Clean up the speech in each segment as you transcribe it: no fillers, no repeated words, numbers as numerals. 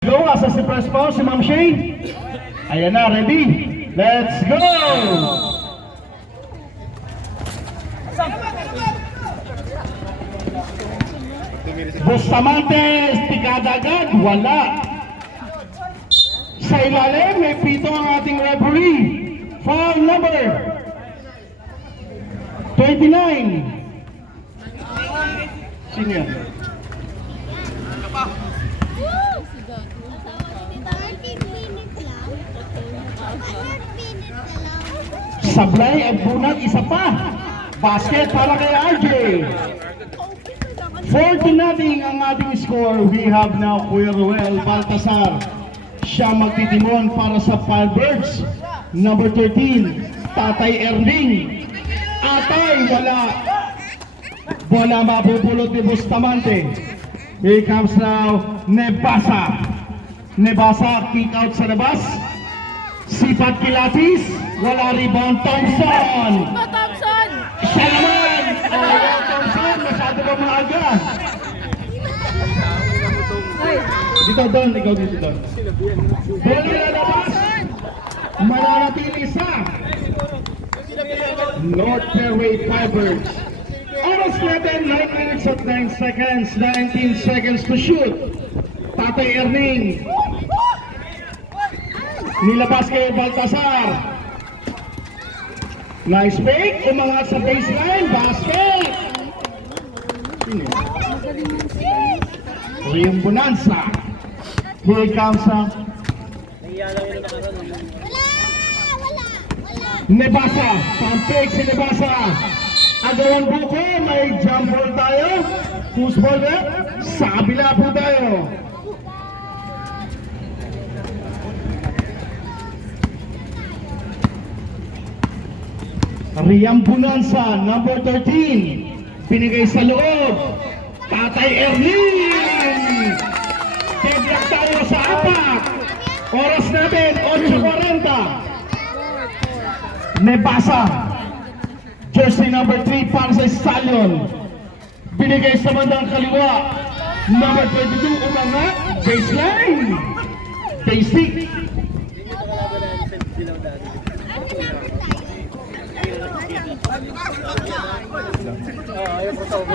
Go, asa si press po, si Ma'am Shay. Ayan na, ready? Let's go! Bustamante, pikada agad, wala. Sa ilalim, may pito ang ating referee. Foul number 29. Sino yan? Sablay at bunag, isa pa. Basket para kay RJ. 40-0 ang ating score. We have now Kuya Ruel Baltasar. Siya magtitimon para sa Firebirds. Number 13, Tatay Erling. Atay, wala. Bola mapupulot ni Bustamante. Here comes now Nebasa. Nebasa, kick out sa labas. Sipat Kilatis. Wala rebound, Thompson! Thompson! Siya naman! Ayan, Thompson, masyado ba maaga? Dito, Don, ikaw dito, Don. Bola lalabas! Mananatili sa North Fairway Firebirds. Oras natin, 9 minutes at 9 seconds, 19 seconds to shoot. Tatay Erning. Nilabas kay Baltasar. Nice fake, umangat sa baseline, basket! Sino yun? Rio Bonanza. Here comes Nebasa, pang-fake si Nebasa. Agawang buko, may jump ball tayo. Who's ball na? Sa kabila po tayo. Riam Bonanza, number 13. Pinigay sa loob. Tatay Erling. Tegrak tayo sa apat. Oras natin, 8:40. Nebasa. Jersey number 3 para sa Stallion. Binigay sa bandang kaliwa. Number 22, umangat. Baseline. Basic.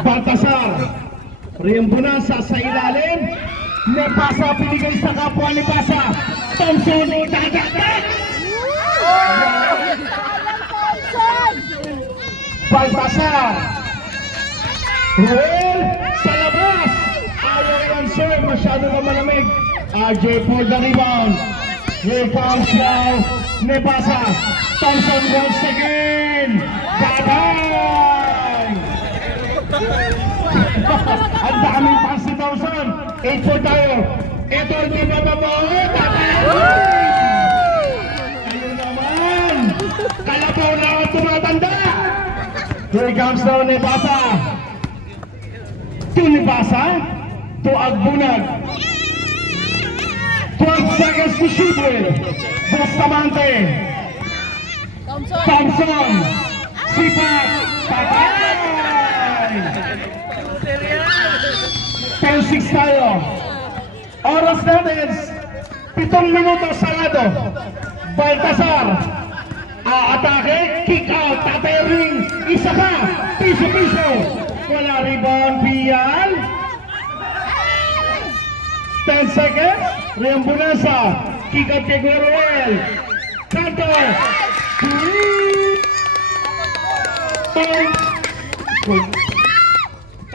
Baltasar. Riam Bonanza sa ilalim. Nebasa, pinigay sa kapwa ni Basa. Thompson, idadagdag. Baltasar. Ruel, sa labas. Ayaw yan, sir. Masyado na malamig. RJ for the rebound. Here comes now Nebasa. Thompson once again. Batay! Ang daming pass si Thompson. 8-4 tayo. Ito hindi mababawi. Tatay! Ayun naman. Kalabaw na ang tumatanda. Here comes now Nebasa. To Nebasa. To Agbunag. 12 seconds to shoot with. Bustamante. Thompson. Sipat. Tatay. 10-6 tayo. Oras natin. 7 minuto sarado. Baltasar. Aatake. Kick out. Tatay Ring. Isa pa. Piso-piso. Wala rebound. Pian. 10 seconds. Riam Bonanza. Kick out kay Guerrero. Canto.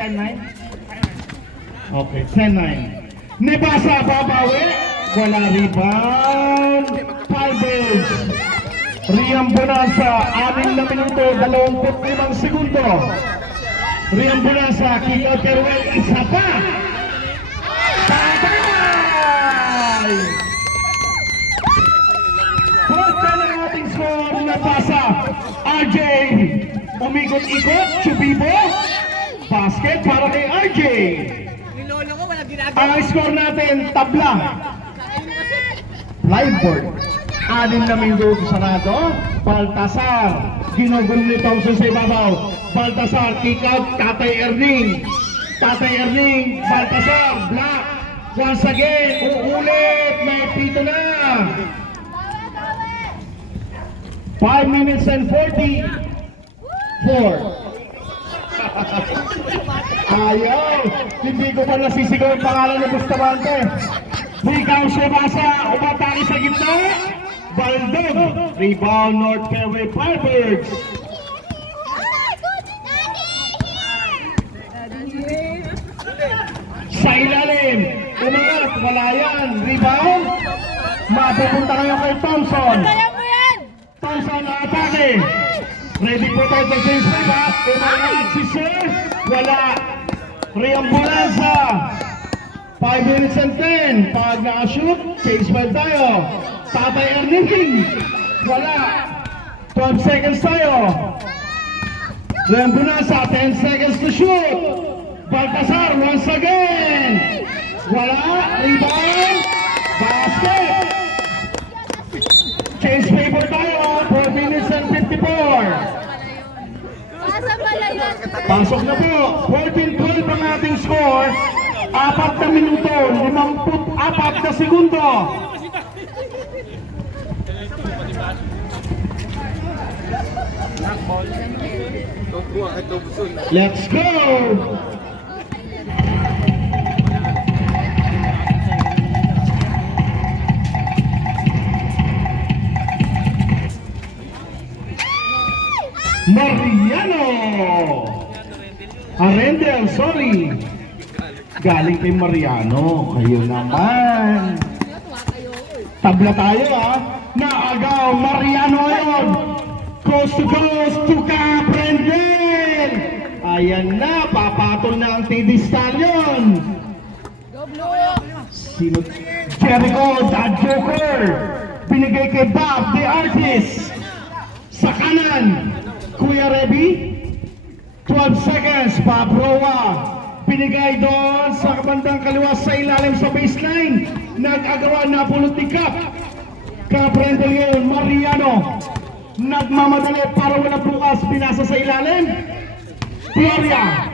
10-9. Okay, 10-9. Nebasa, babawi. Wala rebound. Firebirds. Riam Bonanza, 6 na minuto, 25 segundo. Riam Bonanza, kick out kay Ruel. Isa pa. Patay! Punta ng ating score, Nebasa. RJ, umikot-ikot, Chubibo. Basket para kay RJ. Ang score natin, tabla. Liveboard. 6 na minuto sarado. Baltasar. Ginugulo ni Thompson sa ibabaw. Baltasar, kick out, Tatay Erning. Tatay Erning, Baltasar, block. Once again, uulit, may pito na. 5 minutes and 44. Ayaw, hindi ko pa nasisigaw ang pangalan ng Bustamante. Ikaw Subasa, umatake sa gitna. Baldog, rebound North Fairway Firebirds. Sa ilalim, umangat, wala yan. Rebound, mapupunta kayo kay Thompson. Thompson na atake. Ready po tayo sa change rebound. Umangat si Sir, wala. Reambulanza. 5 minutes and 10. Pag na-shoot, change ball tayo. Tatay Erning, wala. 12 seconds tayo. Reambulanza, 10 seconds to shoot. Baltasar once again. Wala. Rebound. Basket. Change paper tayo. 4 minutes and 54. Pasok na po. 14-12 ang ating score. 4 na minuto. 54 na segundo. Let's go! Mariano! Arendel, sorry. Galing kay Mariano. Kayo naman. Tabla tayo Naagaw, Mariano yun. Coast to Caprendel. Ayan na, papatol na ang TD Stallion. Sino? Jericho, Dad Joker. Binigay kay Bob, the artist. Sa kanan, Kuya Reby. 12 seconds, Bob Roa. Binigay doon sa bandang kaliwa sa ilalim sa baseline. Nag-agawa na pulot ni Caprendel yun, Mariano. Nagmamadali para wala bukas, pinasa sa ilalim. Gloria.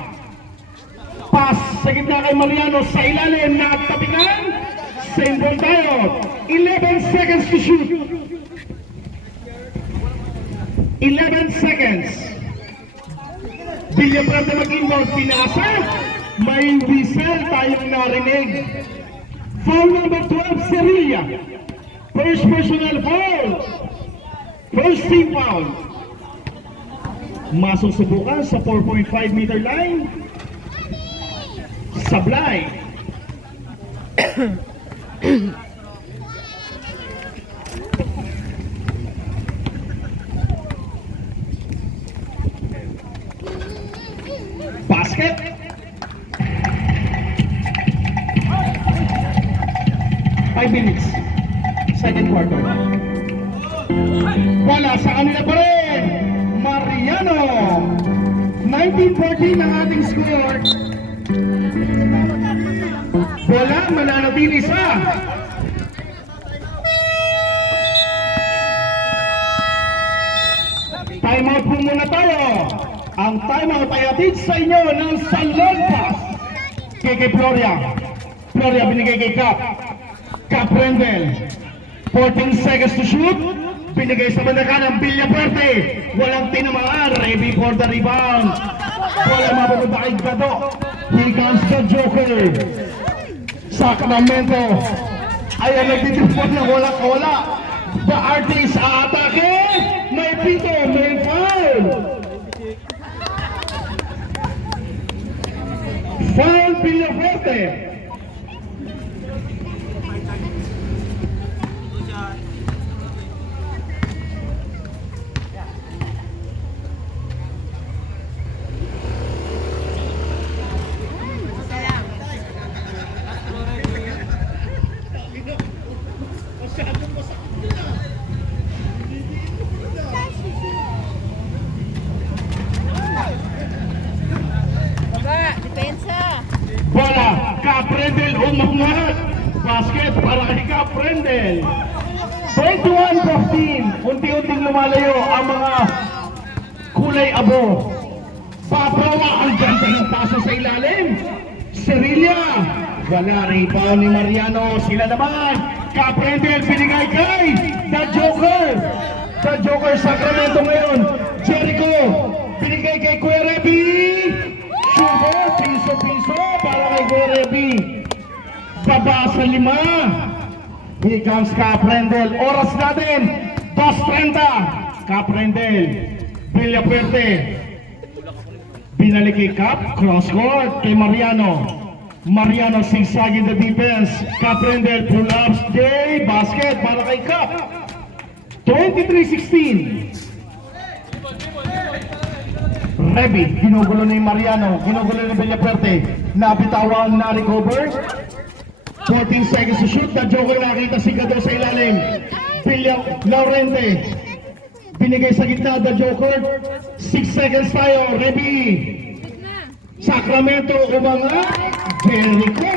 Pass sa gitna kay Mariano sa ilalim, nagtapikan. Same ball tayo. 11 seconds to shoot. 11 seconds. Villaprata mag-inbound, pinasa. May whistle tayong narinig. Foul number 12, Sevilla. First personal foul. First team foul. Masusubukan sa 4.5 meter line. Sablay. Basket. Five minutes. Second quarter. Wala sa kanila pa rin. Mariano. 19-14 ang ating score. Wala, mananatili sa timeout po muna tayo. Ang timeout ay atid sa inyo ng Salon Pass. Kay Floria. Floria binigay kay Caprendel. 14 seconds to shoot. Binigay sa bandaka ng Villafuerte. Walang tinamaan. Ready for the rebound. Wala mapupunta kay Gado. Here comes the Joker. Sacramento. Ayan, nagtitipon na wala-wala. The artist atake. May pito, may foul. Foul Villafuerte. Bola, Caprendel umangat. Basket para kay Caprendel. 21-15. Unti-unting lumalayo ang mga kulay abo. Papawa ang ganda ng tasa sa ilalim. Serilla. Wala, rebound ni Mariano. Sila naman. Kaprendel, binigay kay The Joker. The Joker, Sacramento ngayon. Jericho, binigay kay Kuya Reby. Sugar, piso-piso para kay Kuya Reby. Baba sa 5. Here comes Kaprendel. Oras natin, 2:30. Kaprendel, Villapuerte. Binalik kay Cap, cross court kay Mariano. Mariano zigzagging the defense. Kaprendel, pull-ups, Jay, basket para kay Cap. 23-16. Reby, ginugulo ni Mariano, ginugulo ni Villapuerte. Napitawan na recover. 14 seconds to shoot. The Joker, nakita si Gado sa ilalim. Laurente, binigay sa gitna. The Joker, 6 seconds tayo. Reby, Sacramento, umanga. Jericho.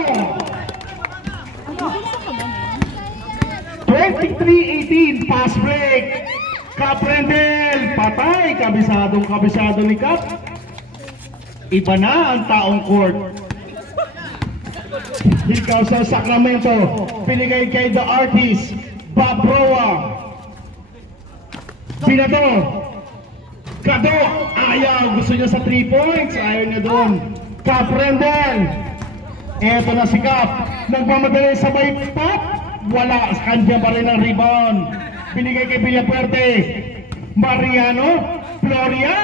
23-18, pass break. Kaprendel, patay. Kabisado ni Cap. Iba na ang taong court. Ikaw sa Sacramento, pinigay kay The Artist, Bob Roa. Pinato. Kado, ayaw. Gusto niya sa 3 points. Ayaw niya doon. Kaprendel. Eto na si Cap. Nagmamadali sa may pop. Wala. Kanya pa rin ang rebound. Binigay kay Villapuerte. Mariano. Floria.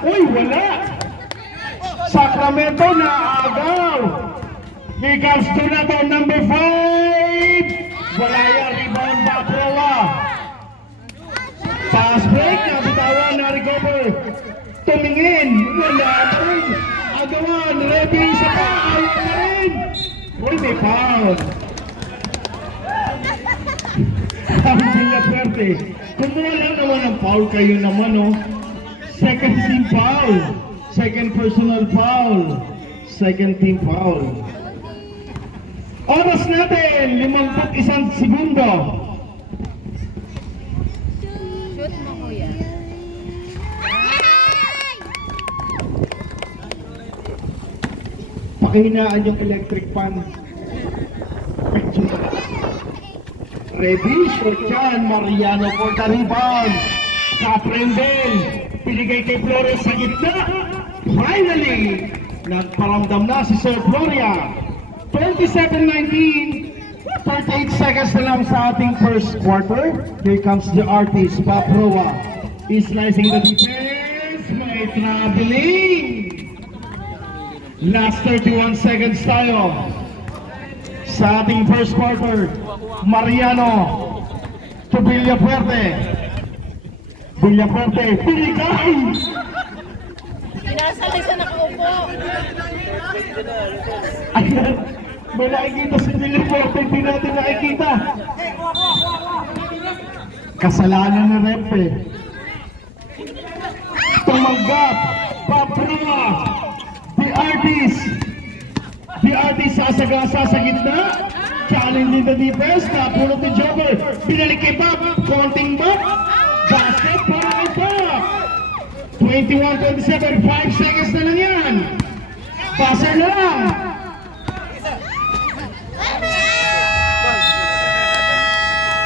Uy, wala. Sacramento na agaw. Here comes Donato, number 5. Wala yan. Rebound back Roa. Pass break. Nabitawan na recover. Tumingin. Wala pa rin. Agawan. Ready sa pa rin. Uy, may foul. Ang Villapuerte. Kung wala naman ang foul, kayo naman, oh. Second team foul. Second personal foul. Second team foul. Oras natin, 51 segundo. Shoot mo, kuya. Pakihinaan yung electric fan. Ready, short yan. Mariano for the rebound. Kaprendel, pinigay kay Flores sa gitna. Finally, nagparamdam na si Sir Floria. 27-19, 38 seconds na lang sa ating first quarter. Here comes the Artist, Paproa. Is slicing the defense. May traveling. Last 31 seconds tayo sa ating first quarter. Mariano to Villapuerte. Villapuerte, pinigay! Pinasalay sa nakaupo. Ayan, may nakikita si Villapuerte, hindi natin nakikita. Kasalanan ng Rempe. Tumanggap, Paproa. The Artist sasagasa sa gitna. Challenging the defense. Napulot ni Joker. Binalik kay Bob. Konting Bob. Basket para kay Bob. 21-27. 5 seconds na lang yan. Passer na lang.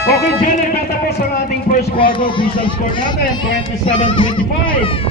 Okay, dyan ay tatapos ang ating first quarter. Official score natin. 27-25.